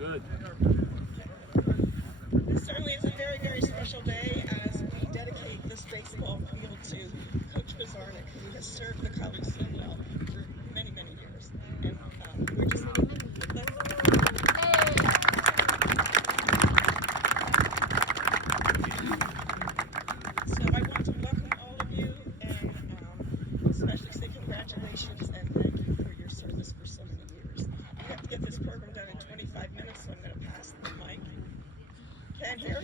Good. This certainly is a very, very special day as we dedicate this baseball field to Coach Bazarnic, who has served the college so well for many, many years. And we're just So I want to welcome all of you and especially say congratulations and thank you for your service for so many years. We have to get this program done in 25 minutes, so I'm going to pass the mic. Can't hear.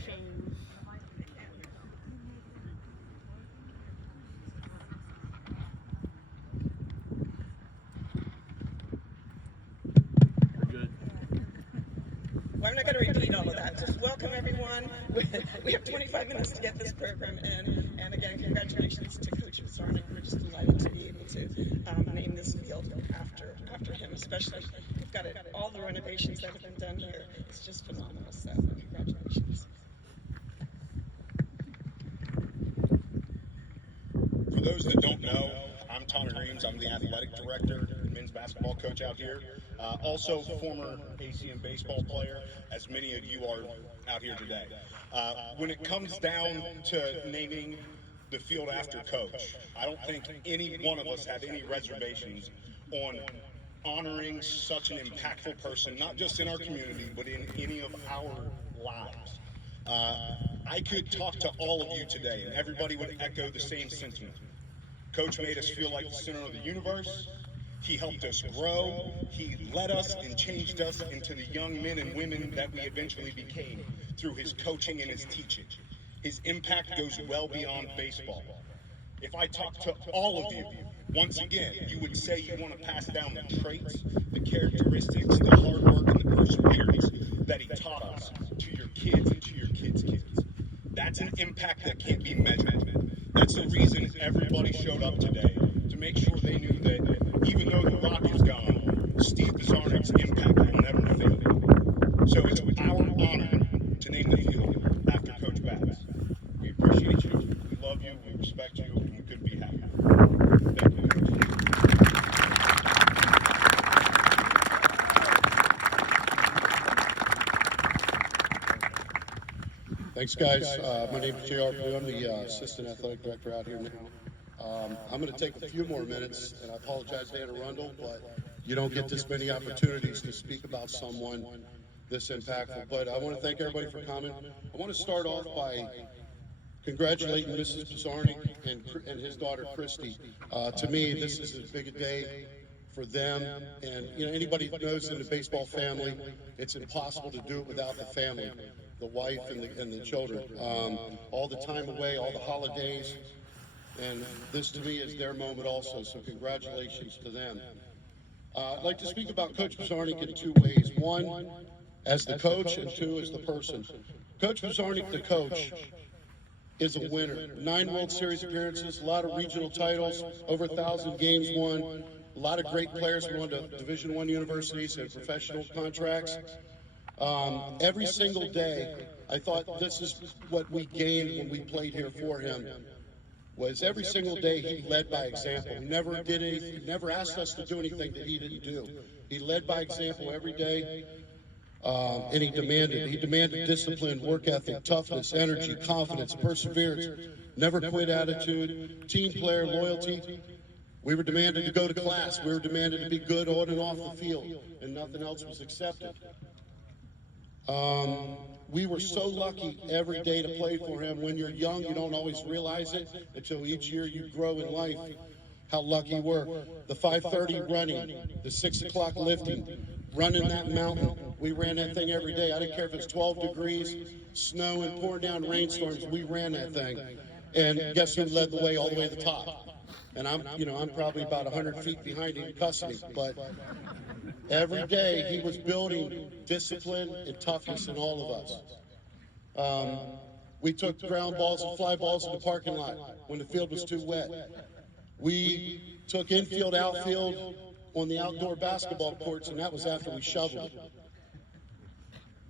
Well, I'm not going to repeat all of that. Just welcome everyone. We have 25 minutes to get this program in. And again, congratulations to Coach Bazarnic. We're just delighted to be able to name this field after him, especially. We've got all the renovations that have been done here. It's just phenomenal. So congratulations. For those that don't know, I'm Tommy Reams. I'm the athletic director and men's basketball coach out here. Also former ACM baseball player, as many of you are out here today. When it comes down to naming the field after Coach, I don't think any one of us have any reservations on honoring such an impactful person, not just in our community, but in any of our lives. I could talk to all of you today, and everybody would echo the same sentiment. Coach made us feel like the center of the universe. He helped us grow. He led us and changed us into the young men and women that we eventually became through his coaching and his teaching. His impact goes well beyond baseball. If I talk to all of you, once again, you would say you want to pass down the traits, the characteristics, the hard work, and the perseverance that he taught us to your kids and to your kids' kids. That's an impact that can't be measured. That's the reason everybody showed up today, to make sure they knew that even though the rock is gone, Steve Bazarnic's impact will never fade. So it's our honor to name the field after Coach Babs. We appreciate you, we love you, we respect you, and we couldn't be happier. Thank you. Thanks, guys. My name is J.R. Blue. I'm the assistant athletic director out here now. I'm going to take a few more minutes, and I apologize to Anna Rundle, but you don't get this many opportunities to speak about someone this impactful. But I want to thank everybody for coming. I want to start off by congratulating Mrs. Bazarnic and his daughter, Christy. To me, this is as big a day for them. And, you know, anybody that knows in the baseball family, it's impossible to do it without the family, the wife and the children. All the time away, all the holidays. And this, to me, is their moment also, so congratulations to them. I'd like to speak about Coach Bazarnic in two ways. One, as the coach, and two, as the person. Coach Bazarnic, the coach, is a winner. 9 World Series appearances, a lot of regional titles, over 1,000 games won, a lot of great players who went to Division I universities and professional contracts. Every single day, I thought this is what we gained when we played here for him, was every single day he led by example. He never did anything, he never asked us to do anything that he didn't do. He led by example every day, and he demanded discipline, work ethic, toughness, energy, confidence, perseverance, never quit attitude, team player, loyalty. We were demanded to go to class. We were demanded to be good on and off the field, and nothing else was accepted. We were so lucky every day to play for him. When you're young, you don't always realize it until each year you grow in life, how lucky we were. The 5:30 running, the 6 o'clock lifting, running that mountain. We ran that thing every day. I didn't care if it was 12 degrees, snow, and pouring down rainstorms. We ran that thing. And guess who led the way all the way to the top? And I'm probably about 100 feet behind him cussing, but every day he was building discipline and toughness in all of us. We took ground balls and fly balls in the parking lot when the field was too wet. We took infield, outfield on the outdoor basketball courts, and that was after we shoveled it.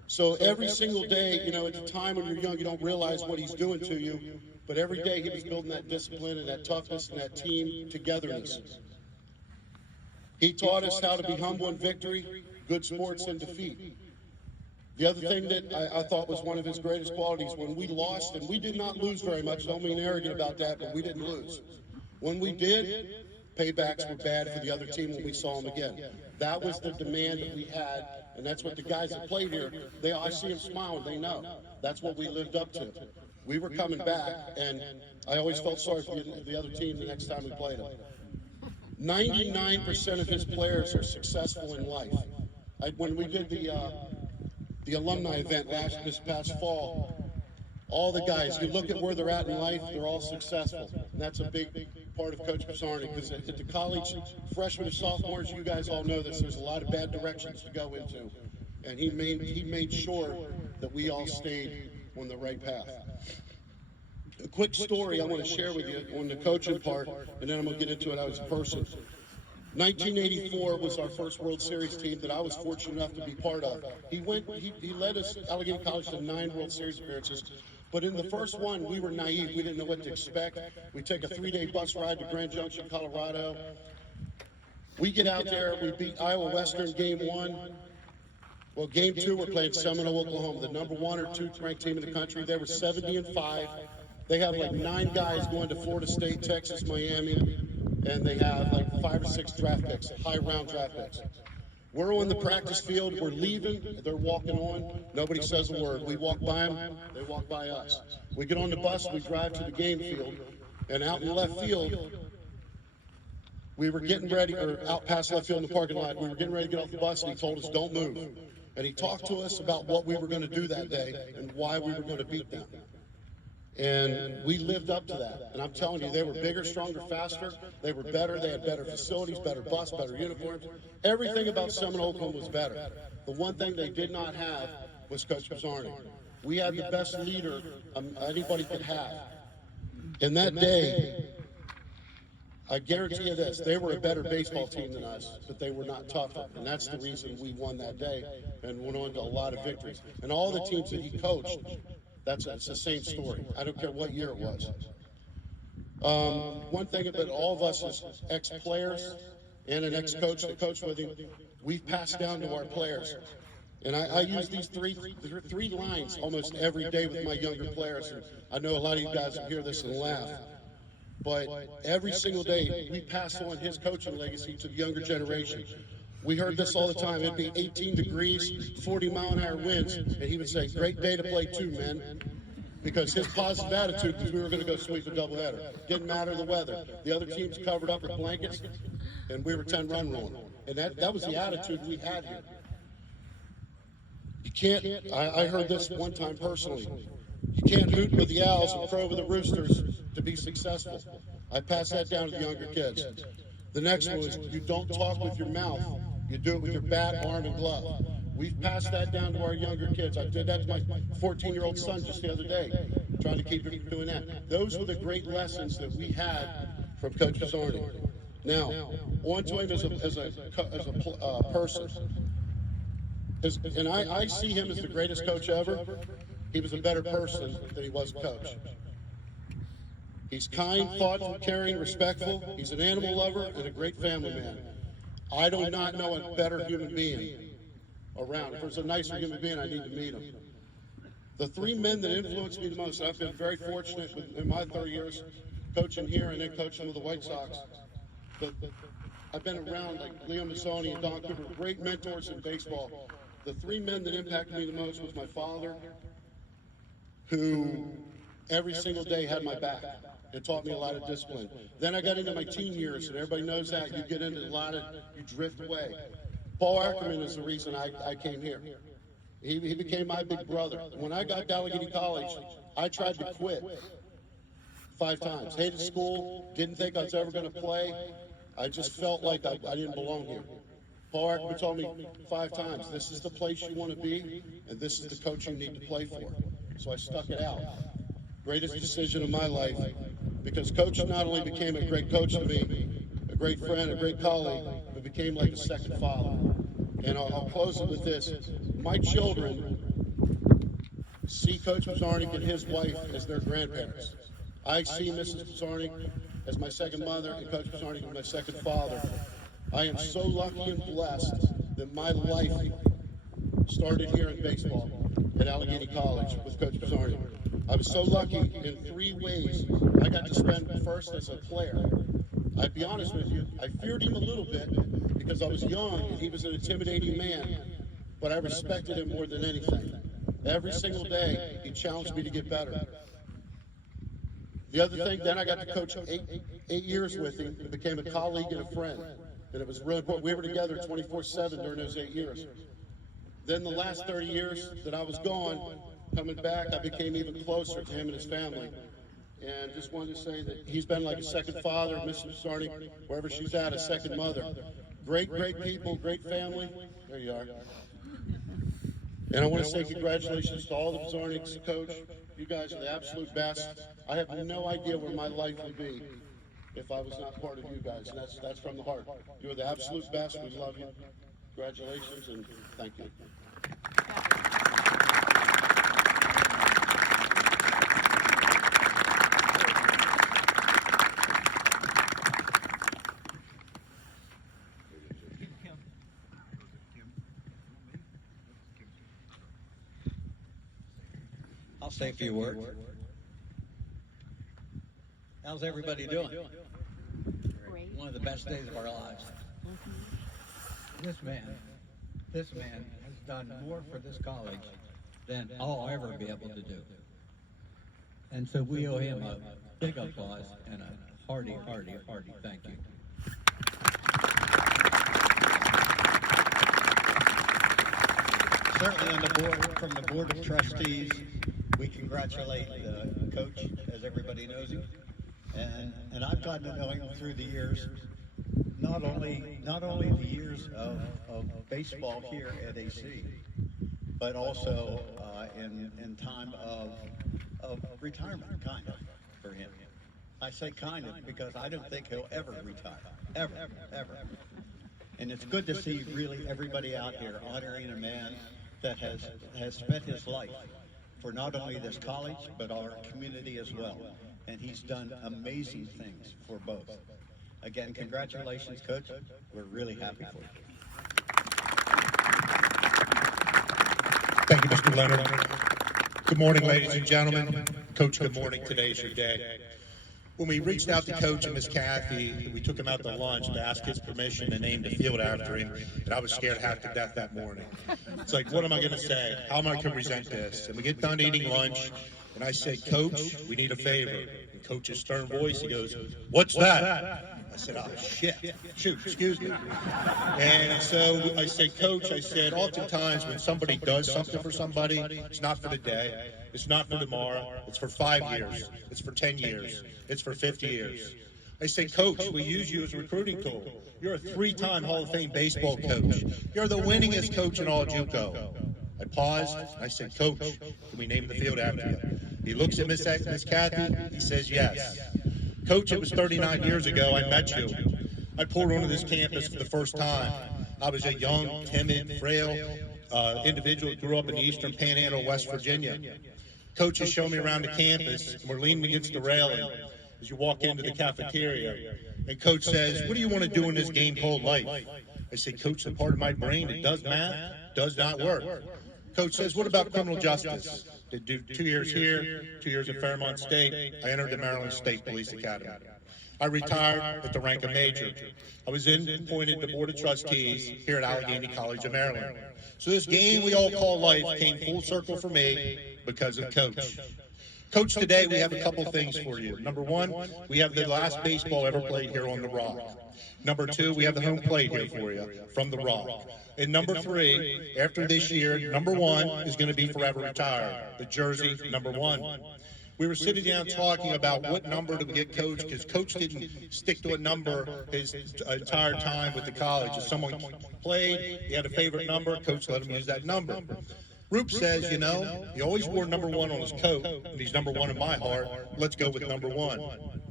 So every single day, at the time when you're young, you don't realize what he's doing to you, but every day he was building that discipline and that toughness and that team togetherness. He taught us how to be humble in victory, good sports in defeat. The other thing that I thought was one of his greatest qualities, when we lost, and we did not lose very much, don't mean arrogant about that, but we didn't lose. When we did, paybacks were bad for the other team when we saw them again. That was the demand that we had, and that's what the guys that played here, I see them smiling, they know. That's what we lived up to. We were coming back, and I always felt sorry for the other team the next time we played them. 99% of his players are successful in life. When we did the alumni event this past fall, all the guys, you look at where they're at in life, they're all successful. And that's a big part of Coach Bazarnic, because at the college, freshmen and sophomores, you guys all know this, there's a lot of bad directions to go into. And he made sure that we all stayed on the right path. A quick story I want to share with you on the coaching part, and then I'm going to get into it as a person. 1984 was our first World Series team that I was fortunate enough to be part of. He led us, Allegany College, to 9 World Series appearances. But in the first one, we were naive. We didn't know what to expect. We take a 3-day bus ride to Grand Junction, Colorado. We get out there. We beat Iowa Western game 1. Well, game 2, we're playing Seminole, Oklahoma, the number 1 or 2 ranked team in the country. They were 70-5. They have like 9 guys going to Florida State, Texas, Miami, and they have like 5 or 6 draft picks, high round draft picks. We're on the practice field, we're leaving, they're walking on, nobody says a word. We walk by them, they walk by us. We get on the bus, we drive to the game field, and out in left field, we were getting ready, or out past left field in the parking lot, we were getting ready to get off the bus, and he told us, don't move. And he talked to us about what we were going to do that day and why we were going to beat them. And we lived up to that. And I'm telling you, they were bigger, stronger, faster. They were better. They had better facilities, better bus, better uniforms. Everything about Seminole, Oklahoma was better. The one thing they did not have was Coach Bazarnic. We had the best leader anybody could have. And that day, I guarantee you this, they were a better baseball team than us, but they were not tougher. And that's the reason we won that day and went on to a lot of victories. And all the teams that he coached, it's the same story. I don't care what year it was. One thing about all of us as ex-players and an ex-coach that coached with him, we've passed down to our players. And I use these three lines almost every day with my younger players. And I know a lot of you guys will hear this and laugh. But every single day, we pass on his coaching legacy to the younger generation. We heard this all the time. It'd be 18 degrees, 40-mile-an-hour winds, and he would say, great day to play 2, men. Because his positive attitude was we were going to go sweep a doubleheader. Didn't matter the weather. The other teams covered up with blankets, and we were 10-run rolling. And that was the attitude we had here. You can't, I heard this one time personally, you can't hoot with the Owls and crow with the Roosters to be successful. I pass that down to the younger kids. The next one is you don't talk with your mouth. You do it with your bat, arm, and glove. We've passed that down to our younger kids. I did that to my 14-year-old son just the other day, trying to keep him from doing that. Those were the great lessons that we had from Coach Bazarnic. Now, on to him as a person. And I see him as the greatest coach ever. He was a better person than he was a coach. He's kind, thoughtful, caring, respectful. He's an animal lover and a great family man. I do not know a better human being around. If there's a nicer human being, I need to meet him. The 3 men that influenced me the most, I've been very fortunate in my 30 years coaching here and then coaching with the White Sox. But I've been around like Leo Mazzoni and Don Cooper, great mentors in baseball. The 3 men that impacted me the most was my father, who every single day had my back. It taught me a lot of discipline. Then I got into my teen years, and everybody knows that. You get into you drift away. Paul Ackerman is the reason I came here. He became my big brother. When I got to Allegany College, I tried to quit 5 times. Hated school, didn't think I was ever going to play. I just felt like I didn't belong here. Paul Ackerman told me 5 times, this is the place you want to be, and this is the coach you need to play for. So I stuck it out. Greatest decision of my life, because Coach not only became a great coach to me, a great friend, a great colleague, but became like a second father. And I'll close it with this. My children see Coach Bazarnic and his wife as their grandparents. I see Mrs. Bazarnic as my second mother and Coach Bazarnic as my second father. I am so lucky and blessed that my life started here in baseball at Allegany College with Coach Bazarnic. I was so lucky in 3 ways. I got to spend first as a player. I'd be honest with you, I feared him a little bit because I was young and he was an intimidating man, but I respected him more than anything. Every single day, he challenged me to get better. The other thing, then I got to coach eight years with him and became a colleague and a friend. And it was really important. We were together 24/7 during those 8 years. Then the last 30 years that I was gone, coming back, I became even closer to him and his family. And just wanted to say that he's been like a second father, Mrs. Bazarnic, wherever she's at, a second mother. Great people, great family. There you are. And I want to say congratulations to all the Bazarnics, Coach. You guys are the absolute best. I have no idea where my life would be if I was not part of you guys, and that's from the heart. You are the absolute best. We love you. Congratulations, and thank you. I'll say a few words. How's everybody doing? Great. One of the best days of our lives. This man has done more for this college than I'll ever be able to do. And so we owe him a big applause and a hearty thank you. Certainly on the board, from the Board of Trustees, we congratulate the coach, as everybody knows him. And I've gotten to know him through the years, not only the years of baseball here at AC, but also in time of retirement, kind of, for him. I say kind of because I don't think he'll ever retire, ever. And it's good to see really everybody out here honoring a man that has spent his life for not only this college, but our community as well. And he's done amazing things for both. Again, congratulations, Coach. We're really happy for you. Thank you, Mr. Leonard. Good morning, ladies and gentlemen. Coach, good morning. Today is your day. When we reached out to Coach and Miss Kathy, we took him out to lunch to ask his permission to name the field after him, and I was scared half to death that morning. It's like, what am I going to say? How am I going to present this? And we get done eating lunch, and I say, Coach, we need a favor. And Coach's stern voice, he goes, what's that? I said, oh, shit. Shoot, excuse me. And so I said, Coach, I said, oftentimes when somebody does something for somebody, it's not for the day, it's not for tomorrow, it's for 5 years, it's for 10 years, it's for 50 years. I say, Coach, we use you as a recruiting tool. You're a 3-time Hall of Fame baseball coach. You're the winningest coach in all JUCO. I paused, and I said, Coach, can we name the field after you? He looks at Miss Kathy, he says, yes. Coach, it was 39 years ago I met you. I pulled onto this campus for the first time. I was a young, timid, frail individual who grew up in the Eastern Panhandle of West Virginia. Coach has shown me around the campus, and we're leaning against the railing as you walk into the cafeteria. And Coach says, what do you want to do in this game called life? I say, Coach, the part of my brain that does math does not work. Coach says, what about criminal justice? Did do 2 years here, 2 years at Fairmont State. I entered the Maryland State Police Academy. I retired at the rank of major. I was then appointed to Board of Trustees here at Allegany College of Maryland. So this game we all call life came full circle for me because of Coach. Coach, today we have a couple things for you. Number one, we have the last baseball ever played here on the Rock. Number two, we have the home plate here for you from the Rock. And number three, after this year, number one is going to be forever retired, the jersey number one. We were sitting down talking about what number do we get Coach, because Coach didn't stick to a number his entire time with the college. If someone played, he had a favorite number, Coach let him use that number. Roop says, you know, he always wore number one on his coat, and he's number one in my heart. Let's go with number one.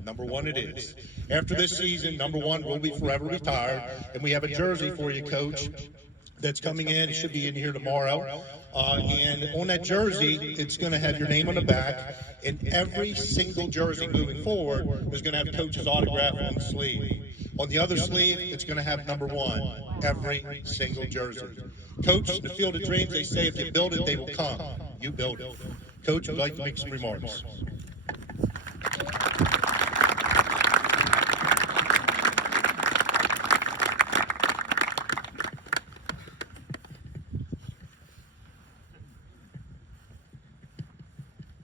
Number one it is. After this season, number one will be forever retired, and we have a jersey for you, Coach, that's coming in. It should be in here tomorrow. And on that jersey, it's going to have your name on the back, and every single jersey moving forward is going to have Coach's autograph on the sleeve. On the other sleeve, it's going to have number 1, every single jersey. Coach, in the Field of Dreams, they say if you build it, they will come. You build it. Coach, would like to make some remarks.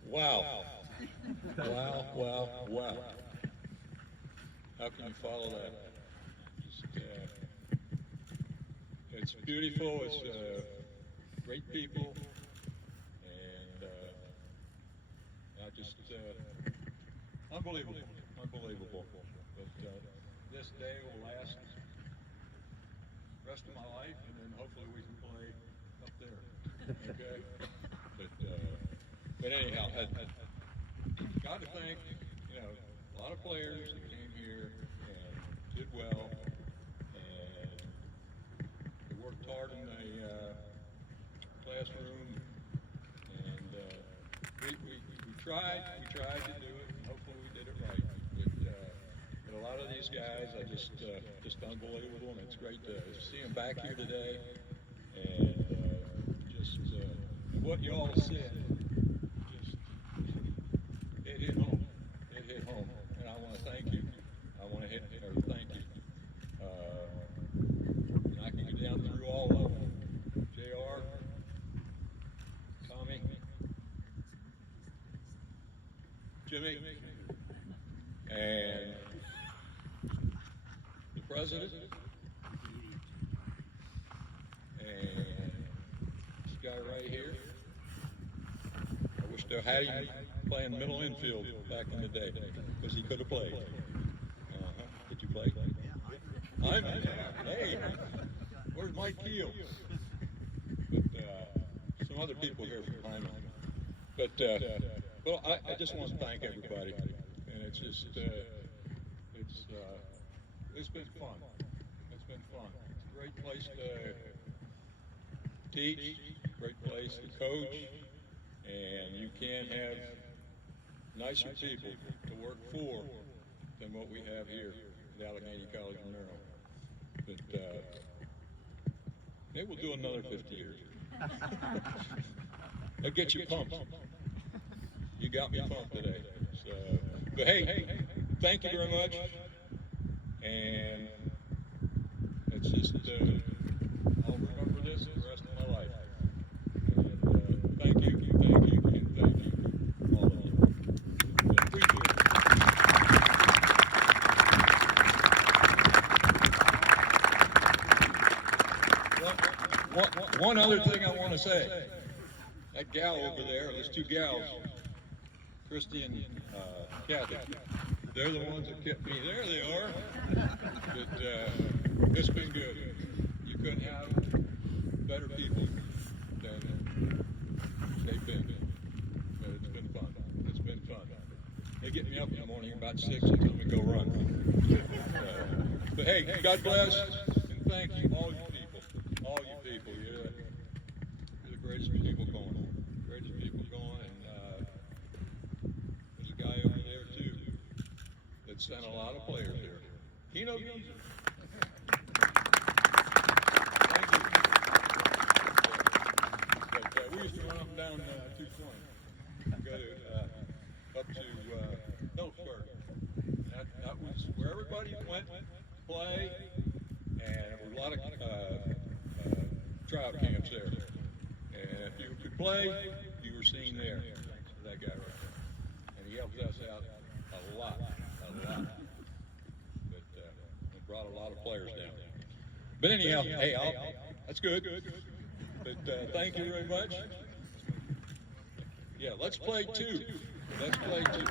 Wow. Wow, wow, wow. How can you follow that? Just, it's beautiful, it's great people, and I just, unbelievable, unbelievable. But this day will last the rest of my life, and then hopefully we can play up there, okay? But anyhow, I got to thank, a lot of players that came here and did well, and they worked hard in the classroom, and we tried to do it, and hopefully we did it right. But a lot of these guys, I just unbelievable, and it's great to see them back here today, and and what you all said. It hit home. It hit home. And I want to thank you. I want to thank you. And I can go down through all of them. JR, Tommy, Jimmy, and the president, and this guy right here. I wish they had him playing middle infield back in the day, because he could have played. Did you play? I'm hey, where's Mike Keel? But some other people here from Kline. But well, I just want to thank everybody, and it's just it's been fun. It's been fun. It's a great place to teach, great place to coach, and you can't have nicer people to work for than what we have here at Allegany College of Maryland. But maybe we'll do another 50 years. That'll get you pumped. You got me pumped today. So, but hey, thank you very much. And it's just, I'll remember this the rest of my life. And thank you, and thank you, all of you. Appreciate it. One other thing I want to say. That gal over there, there's two gals, Christy and Kathy. They're the ones that kept me. There they are. But it's been good. You couldn't have better people than they've been. But it's been fun. It's been fun. They get me up in the morning about 6 and tell me to go run. But hey, God bless, and thank you, all you people. All you people. You're the greatest people going. Greatest people going. And there's a guy over there, too, that sent a lot of players here. Keno Geezer. Thank you. But we used to run up and down 220. Go to, up to Phillipsburg. That was where everybody went to play, and there were a lot of tryout camps there. And if you could play, you were seen there. Thanks to that guy right there. And he helped us out a lot. But it brought a lot of players down. But anyhow, hey, that's good. But thank you very much. Yeah, let's play two. Let's play two.